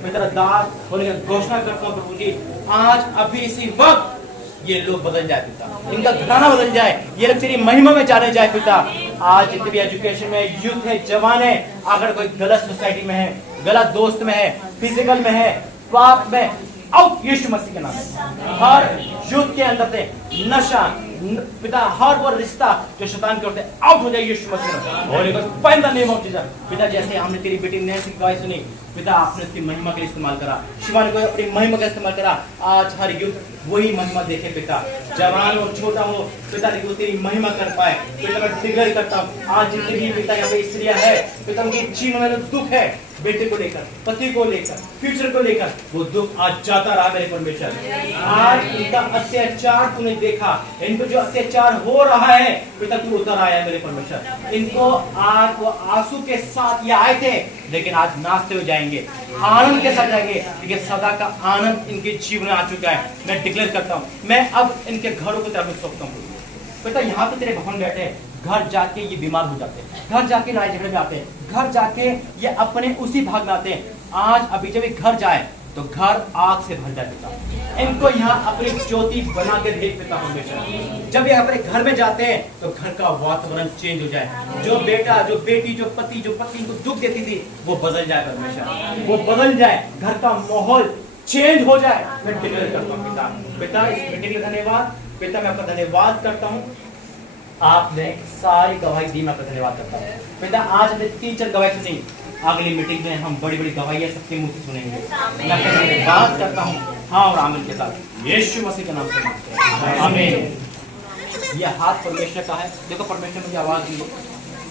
मैं तेरा दास होने की घोषणा करता हूँ प्रभु जी। आज अभी इसी वक्त ये लोग बदल जाए पिता इनका घराना बदल जाए ये लोग तेरी महिमा में जाने जाए पिता। आज जितने भी एजुकेशन में यूथ है जवान है अगर कोई गलत सोसाइटी में है गलत दोस्त में है फिजिकल में है पाप में आउट यीशु मसीह के नाम से हर यूथ के अंदर से नशा पिता हर वो रिश्ता जो शैतान के होते आउट हो जाए यीशु मसीह holy ghost fire in the name of Jesus. पिता जैसे हमने तेरी बेटी नैन्सी की गवाही सुनी पिता आपने उसकी महिमा के लिए इस्तेमाल करा शिवानी को अपनी महिमा का इस्तेमाल करा आज हर यूथ वही महिमा देखे पिता जवान हो छोटा हो पिता लेकिन तेरी महिमा कर पाए पिता मैं डिक्लेयर करता हूँ आज जितनी भी पिता यहाँ पे स्त्रियां है पिता उनके जीवन में जो दुख है बेटे को लेकर पति को लेकर फ्यूचर को लेकर वो दुख आज जाता रहा मेरे परमेश्वर। आज इनका अत्याचार तूने देखा इनको जो अत्याचार हो रहा है पिता तू उतर आया मेरे परमेश्वर इनको आज वो आंसू के साथ ये आए थे लेकिन आज नाचते हुए जाएंगे आनंद के साथ जाएंगे क्योंकि सदा का आनंद इनके जीवन में आ चुका है। मैं डिक्लेयर करता हूँ मैं अब इनके घरों को तरफ सौंपता हूँ बेटा यहाँ पे तेरे भवन बैठे घर जाके ये बीमार हो जाते हैं घर जाके लड़ाई झगड़े में आते हैं घर जाके ये अपने उसी भाग में आते हैं। आज अभी जब ये घर जाए तो घर आग से भर जाए पिता इनको यहाँ अपनी ज्योति बना के भेज पिता परमेश्वर। जब ये अपने घर में जाते हैं तो घर का वातावरण चेंज हो जाए जो बेटा जो बेटी जो पति इनको दुख देती थी वो बदल जाए परमेश्वर वो बदल जाए घर का माहौल चेंज हो जाए। मैं डिक्लेयर करता हूँ पिता पिता इस मीटिंग के लिए धन्यवाद पिता मैं आपका धन्यवाद करता हूँ आपने सारी गवाही दी मैं आपका धन्यवाद करता हूँ पिता। आज हमने 3-4 गवाही सुनी अगली मीटिंग में हम बड़ी बड़ी गवाहियां सबके मुंह से सुनेंगे। मैं आपका धन्यवाद करता हूँ हाँ और आमीन के साथ यीशु मसीह के नाम से आमीन। यह हाथ परमेश्वर का है देखो परमेश्वर मुझे आवाज दी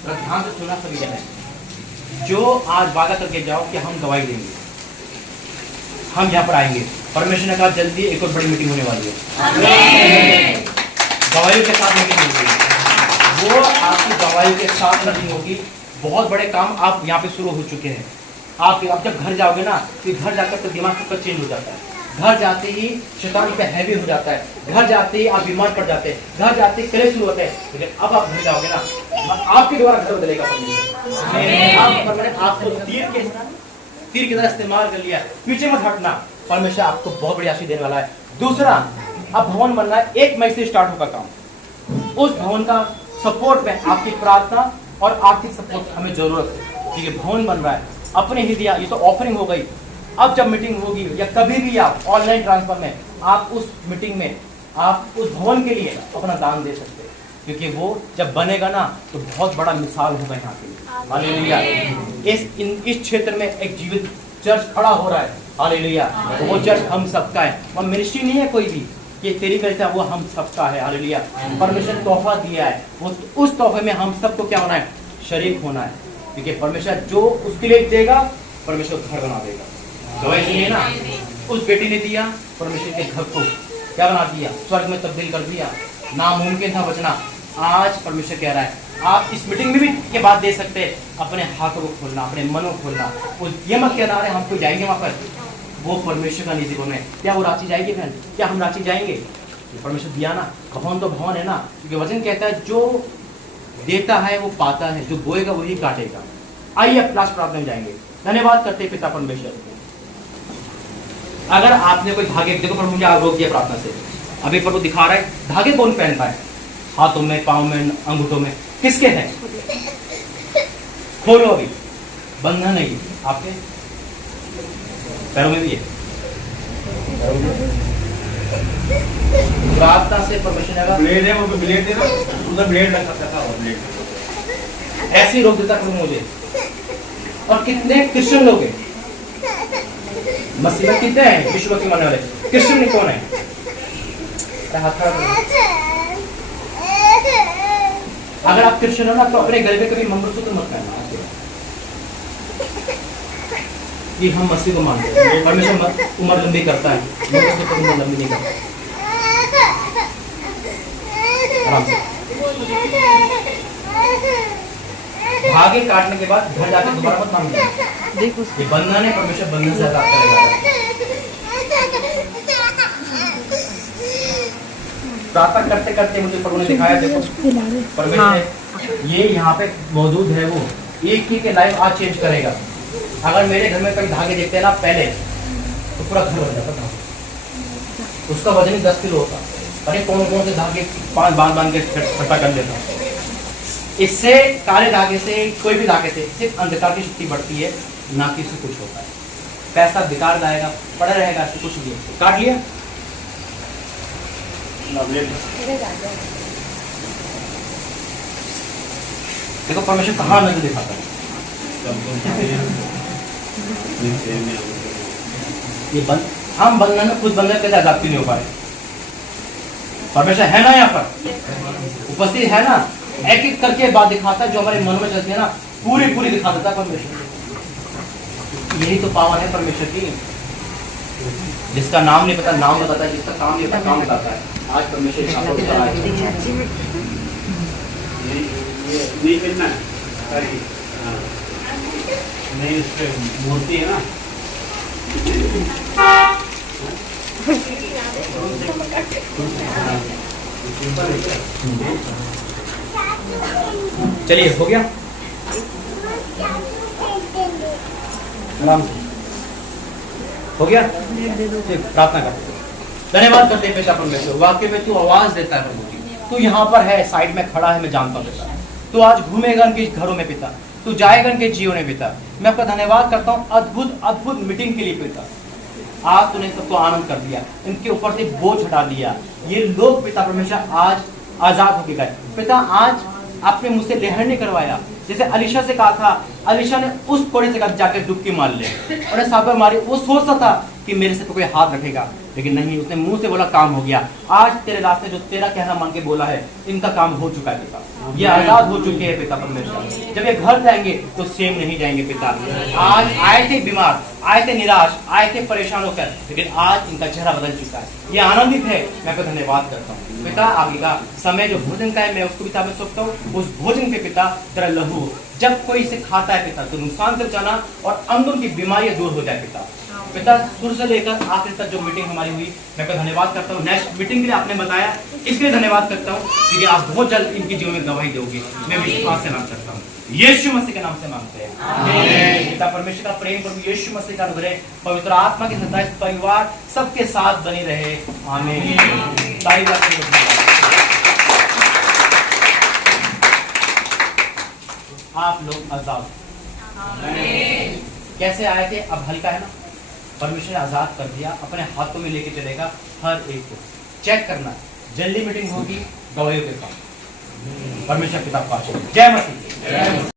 ध्यान से सुना सभी जगह जो आज वादा करके जाओ कि हम गवाही देंगे हम यहाँ पर आएंगे परमेश्वर ने कहा जल्दी एक और बड़ी मीटिंग होने वाली है गवाहियों के साथ मीटिंग होगी वो आपकी गवाहियों के साथ मीटिंग होगी। बहुत बड़े काम आप यहाँ पे शुरू हो चुके हैं आप जब घर जाओगे ना तो घर जाकर तो दिमाग सबका चेंज हो जाता है घर जाते ही शैतान पे हैवी हो जाता है घर जाते ही आप बीमार पड़ जाते हैं घर जाते ही क्लेश शुरू होते हैं लेकिन अब आप घर जाओगे ना आपके द्वारा घर बदलेगा आपको तीर की तरह इस्तेमाल कर लिया पीछे मत हटना परमेश्वर आपको बहुत बड़ी आशीष देने वाला है। दूसरा अब भवन बन रहा है 1 मई से स्टार्ट होगा काम उस भवन का सपोर्ट में आपकी प्रार्थना और आर्थिक सपोर्ट हमें जरूरत है क्योंकि भवन बन रहा है अपने ही दिया ये तो ऑफरिंग हो गई। अब जब मीटिंग होगी या कभी भी आप ऑनलाइन ट्रांसफर में आप उस मीटिंग में आप उस भवन के लिए अपना दान दे सकते हैं क्योंकि वो जब बनेगा ना तो बहुत बड़ा मिसाल होगा यहाँ पे। हालेलुया इस क्षेत्र में एक जीवित चर्च खड़ा हो रहा है। हालेलुया वो चर्च हम सबका है वो मिनिस्ट्री नहीं है कोई भी ये तेरी वजह से वो हम सबका है। हालेलुया परमेश्वर तोहफा दिया है वो उस तोहफे में हम सबको क्या होना है शरीक होना है क्योंकि परमेश्वर जो उसके लिए देगा परमेश्वर घर बना देगा। तो इसलिए ना उस बेटी ने दिया परमेश्वर के घर को क्या बना दिया स्वर्ग में तब्दील कर दिया नामुमकिन था बचना। आज परमेश्वर कह रहा है आप इस मीटिंग में भी के बाद दे सकते हैं अपने हाथों को खोलना अपने मन को खोलना ये मत कहना रहे हम कोई जाएंगे वहां पर वो परमेश्वर का निजी भवन है। क्या वो रांची जाएगी बहन? क्या हम रांची जाएंगे? परमेश्वर दिया ना, भवन तो भवन है ना, क्योंकि वचन कहता है जो देता है वो पाता है, जो बोएगा वही काटेगा। आइए अब लास्ट प्रार्थना में जाएंगे। धन्यवाद करते हैं पिता परमेश्वर। अगर आपने कोई धागे, देखो प्रभु मुझे रोक दिया प्रार्थना से, अभी प्रभु दिखा रहा है धागे कौन पहनता है, हाथों में, पाँव में, अंगूठों में, किसके हैं? खोलो अभी, बंधन नहीं आपके पैरों में भी है। प्रार्थना से परमेश्वर ने ब्लेड है, वो ब्लेड देना, उधर ब्लेड लग सकता था, और ब्लेड ऐसे ही रोक देता प्रभु मुझे। और कितने क्रिश्चियन लोग हैं मसीह में, कितने हैं विश्व मसीह मानने वाले? क्रिश्चियन में कौन है? हाथ खड़ा करो। अगर आप क्रिश्चियन हो ना तो अपने गले में कभी मंगलसूत्र मत पहनना कि हम मसीह को मानते हैं। परमेश्वर उम्र लंबी करता है, मंगलसूत्र उम्र लंबी नहीं करता। आराम से धागे काटने के बाद घर जाकर दोबारा मत मांगना। ये बंधन है, परमेश्वर बंधन से आजाद करेगा। प्रार्थना करते करते मुझे प्रभु ने दिखाया, देखो परमेश्वर ये यहाँ पे मौजूद है, वो एक ही के लाइफ आज चेंज करेगा। अगर मेरे घर में कई धागे देखते हैं ना पहले, तो पूरा घर बन जाता था। उसका वजन ही 10 किलो होता। अरे कौन कौन से धागे बांध के इकट्ठा कर लेता। इससे काले धागे से, कोई भी धागे से सिर्फ अंधकार की शक्ति बढ़ती है, ना कि इससे कुछ होता है। पैसा बेकार लाएगा, पड़ा रहेगा, इससे कुछ नहीं। काट लिया देखो परमेश्वर कहाँ नजर दिखाता है। ये हम बंधन में खुद बंधन के आजादी नहीं हो पाए। परमेश्वर है ना यहाँ पर उपस्थित है ना, एक एक करके बात दिखाता है जो हमारे मन में चलती है ना, पूरी पूरी दिखा देता है परमेश्वर। यही तो पावन है परमेश्वर की। जिसका नाम नहीं पता नाम बताता है, जिसका काम नहीं पता काम बताता है। आज परमेश्वर नहीं करना नहीं, उस पे मूर्ति है ना, चलिए हो गया आराम से हो गया। प्रार्थना कर धन्यवाद करते हैं पिता परमेश्वर। वाक्य में तू आवाज देता है प्रभु की, तू यहाँ पर है, साइड में खड़ा है, मैं जानता हूँ पिता। तू आज घूमेगा इनके घरों में पिता, तू जाएगा इनके जीवन में पिता। मैं आपका धन्यवाद करता हूँ अद्भुत अद्भुत मीटिंग के लिए पिता। आज तूने सबको आनंद कर दिया, इनके ऊपर से बोझ हटा दिया। ये लोग पिता परमेश्वर आज आजाद होके गए पिता। आज आपने मुझसे लहर नहीं करवाया, जैसे अलीशा से कहा था, अलीशा ने उस कोड़े से जाकर डुबकी मार ले, उन्हें सांप मारी। वो सोचता था कि मेरे से तो कोई हाथ रखेगा, लेकिन नहीं, उसने मुंह से बोला काम हो गया। आज तेरे रास्ते जो तेरा कहना मान के बोला है, इनका काम हो चुका है पिता। ये आजाद हो चुके हैं पिता परमेश्वर। जब ये घर जाएंगे तो सेम नहीं जाएंगे पिता। आज आए थे बीमार, आए थे निराश, आए थे परेशान होकर, लेकिन आज इनका चेहरा बदल चुका है। ये आनंदित है। मैं आपको धन्यवाद करता हूँ पिता। आगे का समय जो भोजन का है मैं उसको पिता में सोचता हूँ, उस भोजन के पिता तेरा लहू जब कोई इसे खाता है पिता तो नुकसान से जाना और अंदर की बीमारियां दूर हो जाए पिता। पिता शुरू से लेकर आखिर तक जो मीटिंग हमारी हुई, मैं आपका धन्यवाद करता हूँ। नेक्स्ट मीटिंग के लिए आपने बताया, इसलिए धन्यवाद करता हूँ क्योंकि आप बहुत जल्द इनके जीवन में गवाही दोगे। मैं विश्वास से मांग करता हूँ, यीशु मसीह के नाम से मांगते हैं। पिता परमेश्वर का प्रेम प्रभु यीशु मसीह का अनुग्रह, पवित्र आत्मा की सदा इस परिवार सबके साथ बनी रहे। आमीन। आप लोग आजाद कैसे आए थे, अब हल्का है ना। परमेश्वर ने आजाद कर दिया, अपने हाथों में लेके चलेगा हर एक को। चेक करना, जल्दी मीटिंग होगी गवाहियों के साथ। परमेश्वर पिता का जय मसीह।